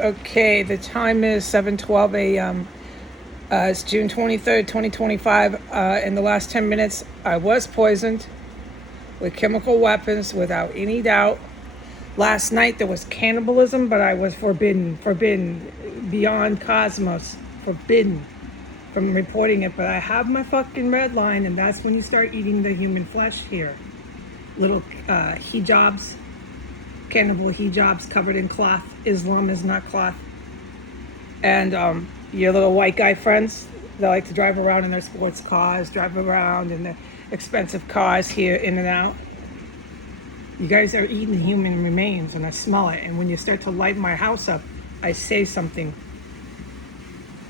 Okay, the time is 7:12 a.m. It's June 23rd, 2025. In the last 10 minutes, I was poisoned with chemical weapons without any doubt. Last night there was cannibalism, but I was forbidden beyond cosmos, forbidden from reporting it. But I have my fucking red line, and that's when you start eating the human flesh here. Little hijabs, cannibal hijabs covered in cloth. Islam is not cloth. And your little white guy friends, they like to drive around in their sports cars, drive around in their expensive cars here in and out. You guys are eating human remains, and I smell it. And when you start to light my house up, I say something.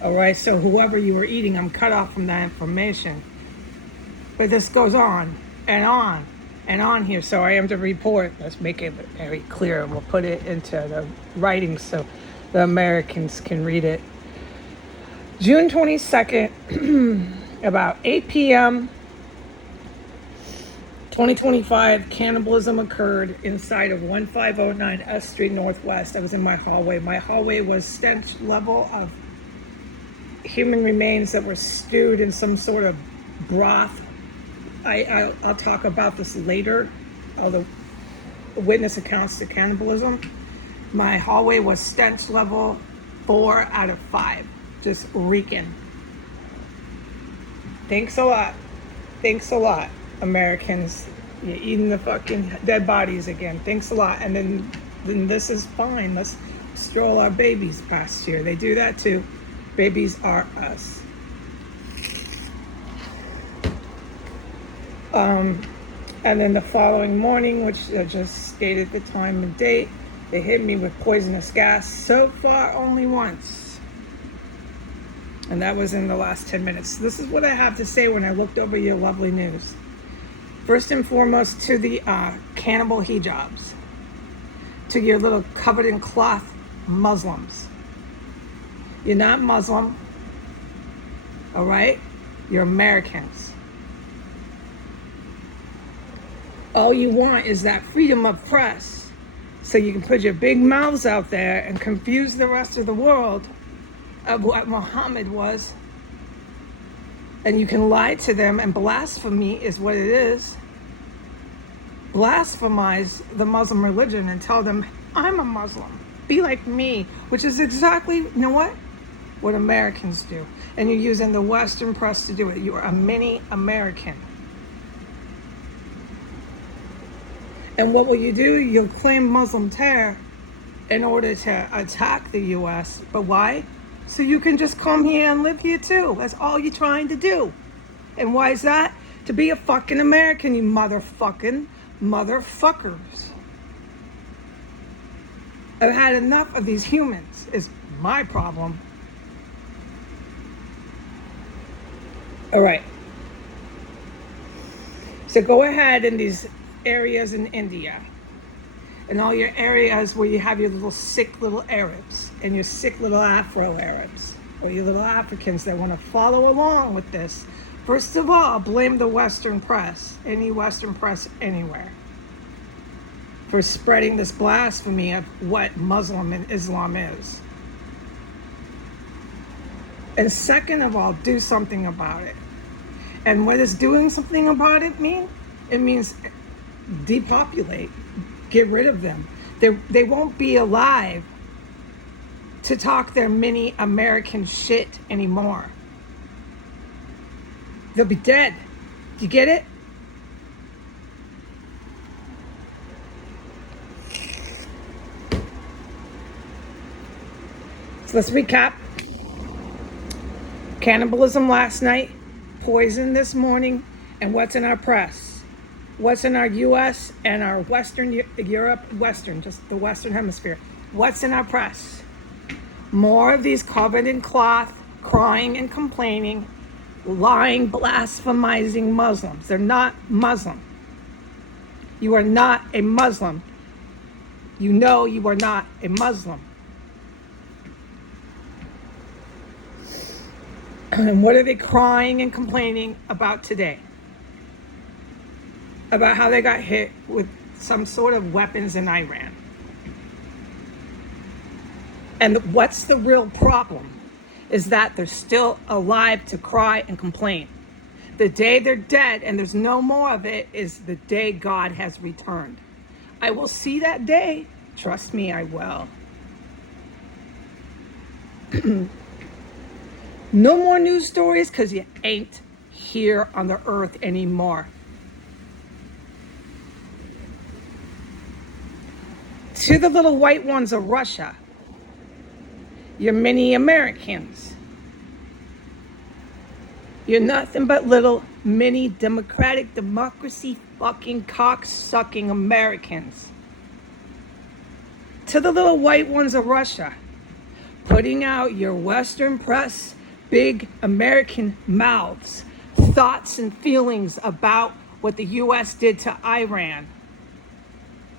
All right, so whoever you were eating, I'm cut off from that information. But this goes on and on and on here, so I am to report. Let's make it very clear, and we'll put it into the writing so the Americans can read it. June 22nd, about 8 p.m., 2025, cannibalism occurred inside of 1509 S Street Northwest. I was in my hallway. My hallway was stench level of human remains that were stewed in some sort of broth. I'll talk about this later, all the witness accounts to cannibalism. My hallway was stench level 4 out of 5, just reeking. Thanks a lot, Americans. You're eating the fucking dead bodies again. Thanks a lot. And then this is fine. Let's stroll our babies past here. They do that too. Babies are us. And then the following morning, which I just stated the time and date, they hit me with poisonous gas. So far, only once. And that was in the last 10 minutes. This is what I have to say when I looked over your lovely news. First and foremost, to the cannibal hijabs, to your little covered in cloth Muslims. You're not Muslim, all right? You're Americans. All you want is that freedom of press so you can put your big mouths out there and confuse the rest of the world of what Muhammad was. And you can lie to them, and blasphemy is what it is. Blasphemize the Muslim religion and tell them, I'm a Muslim. Be like me, which is exactly, you know what Americans do. And you're using the Western press to do it. You are a mini American. And what will you do? You'll claim Muslim terror in order to attack the U.S. But why? So you can just come here and live here too. That's all you're trying to do. And why is that? To be a fucking American, you motherfuckers. I've had enough of these humans, is my problem. All right. So go ahead in these areas in India and all your areas where you have your little sick little Arabs and your sick little Afro Arabs or your little Africans that want to follow along with this. First of all, blame the Western press, any Western press anywhere, for spreading this blasphemy of what Muslim and Islam is. And second of all, do something about it. And what does doing something about it mean? It means depopulate, get rid of them. They won't be alive to talk their mini American shit anymore. They'll be dead. Do you get it? So let's recap. Cannibalism last night, poison this morning, and what's in our press? What's in our U.S. and our Western Europe, just the Western Hemisphere? What's in our press? More of these covered in cloth, crying and complaining, lying, blasphemizing Muslims. They're not Muslim. You are not a Muslim. You know you are not a Muslim. And what are they crying and complaining about today? About how they got hit with some sort of weapons in Iran. And what's the real problem? Is that they're still alive to cry and complain. The day they're dead and there's no more of it is the day God has returned. I will see that day. Trust me, I will. No more news stories because you ain't here on the earth anymore. To the little white ones of Russia, you're mini Americans. You're nothing but little mini democratic democracy fucking cock-sucking Americans. To the little white ones of Russia, putting out your Western press, big American mouths, thoughts and feelings about what the U.S. did to Iran.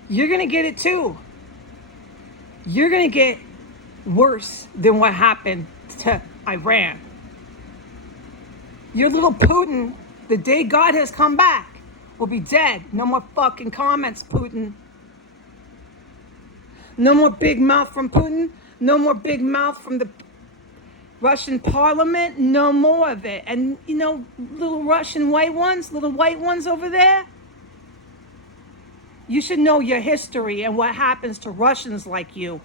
You're going to get it too. You're going to get worse than what happened to Iran. Your little Putin, the day God has come back, will be dead. No more fucking comments, Putin. No more big mouth from Putin. No more big mouth from the Russian parliament. No more of it. And, you know, little Russian white ones, little white ones over there, you should know your history and what happens to Russians like you.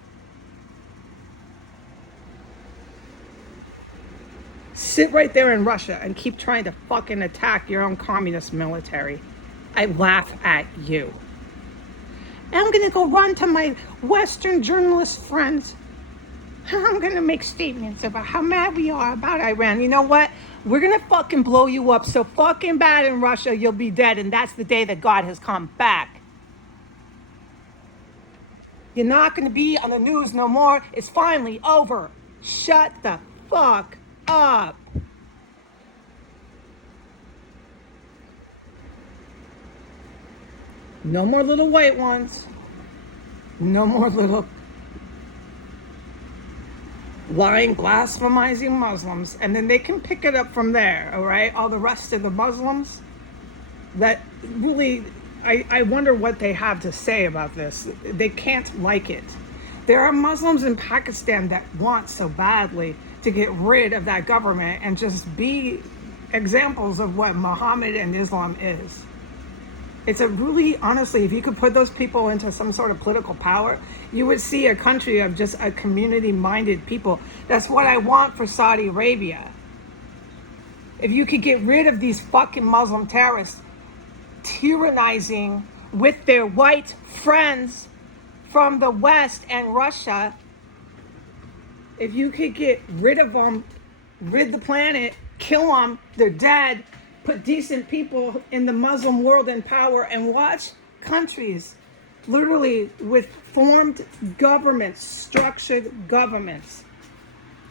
Sit right there in Russia and keep trying to fucking attack your own communist military. I laugh at you. And I'm going to go run to my Western journalist friends. I'm going to make statements about how mad we are about Iran. You know what? We're going to fucking blow you up so fucking bad in Russia, you'll be dead. And that's the day that God has come back. You're not going to be on the news no more. It's finally over. Shut the fuck up. No more little white ones. No more little lying, blasphemizing Muslims. And then they can pick it up from there, all right? All the rest of the Muslims that really, I wonder what they have to say about this. They can't like it. There are Muslims in Pakistan that want so badly to get rid of that government and just be examples of what Muhammad and Islam is. It's a really, honestly, if you could put those people into some sort of political power, you would see a country of just a community-minded people. That's what I want for Saudi Arabia. If you could get rid of these fucking Muslim terrorists tyrannizing with their white friends from the West and Russia, if you could get rid of them, rid the planet, kill them, they're dead, put decent people in the Muslim world in power, and watch countries literally with formed governments, structured governments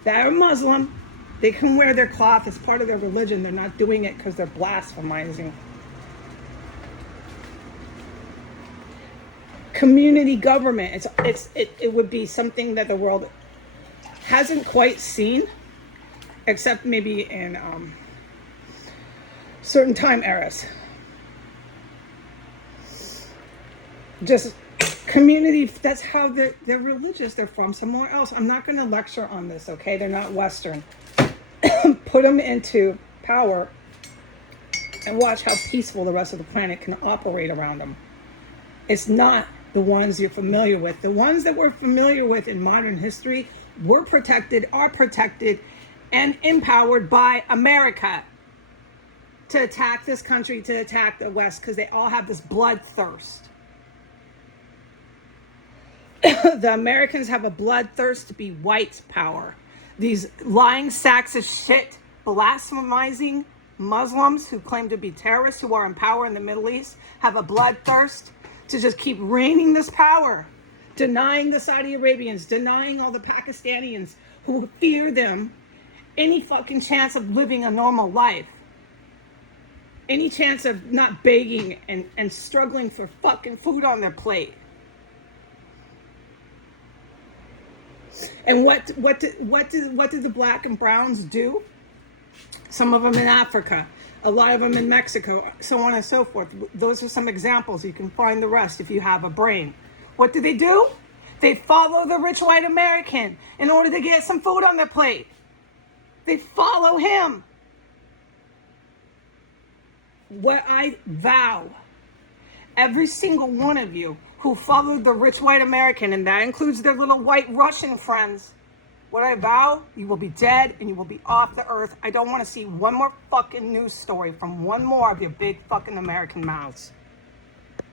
that are Muslim. They can wear their cloth as part of their religion. They're not doing it because they're blasphemizing. Community government. It would be something that the world hasn't quite seen, except maybe in certain time eras. Just community, that's how they're religious. They're from somewhere else. I'm not going to lecture on this, okay? They're not Western. Put them into power and watch how peaceful the rest of the planet can operate around them. It's not the ones you're familiar with. The ones that we're familiar with in modern history were protected, are protected, and empowered by America to attack this country, to attack the West, because they all have this bloodthirst. The Americans have a bloodthirst to be white power. These lying sacks of shit, blasphemizing Muslims who claim to be terrorists, who are in power in the Middle East, have a bloodthirst to just keep reigning this power, denying the Saudi Arabians, denying all the Pakistanians who fear them any fucking chance of living a normal life, any chance of not begging and struggling for fucking food on their plate. And what did the black and browns do? Some of them in Africa, a lot of them in Mexico, so on and so forth. Those are some examples. You can find the rest if you have a brain. What did they do? They follow the rich white American in order to get some food on their plate. They follow him. What I vow, every single one of you who followed the rich white American, and that includes their little white Russian friends, what I vow, you will be dead and you will be off the earth. I don't want to see one more fucking news story from one more of your big fucking American mouths.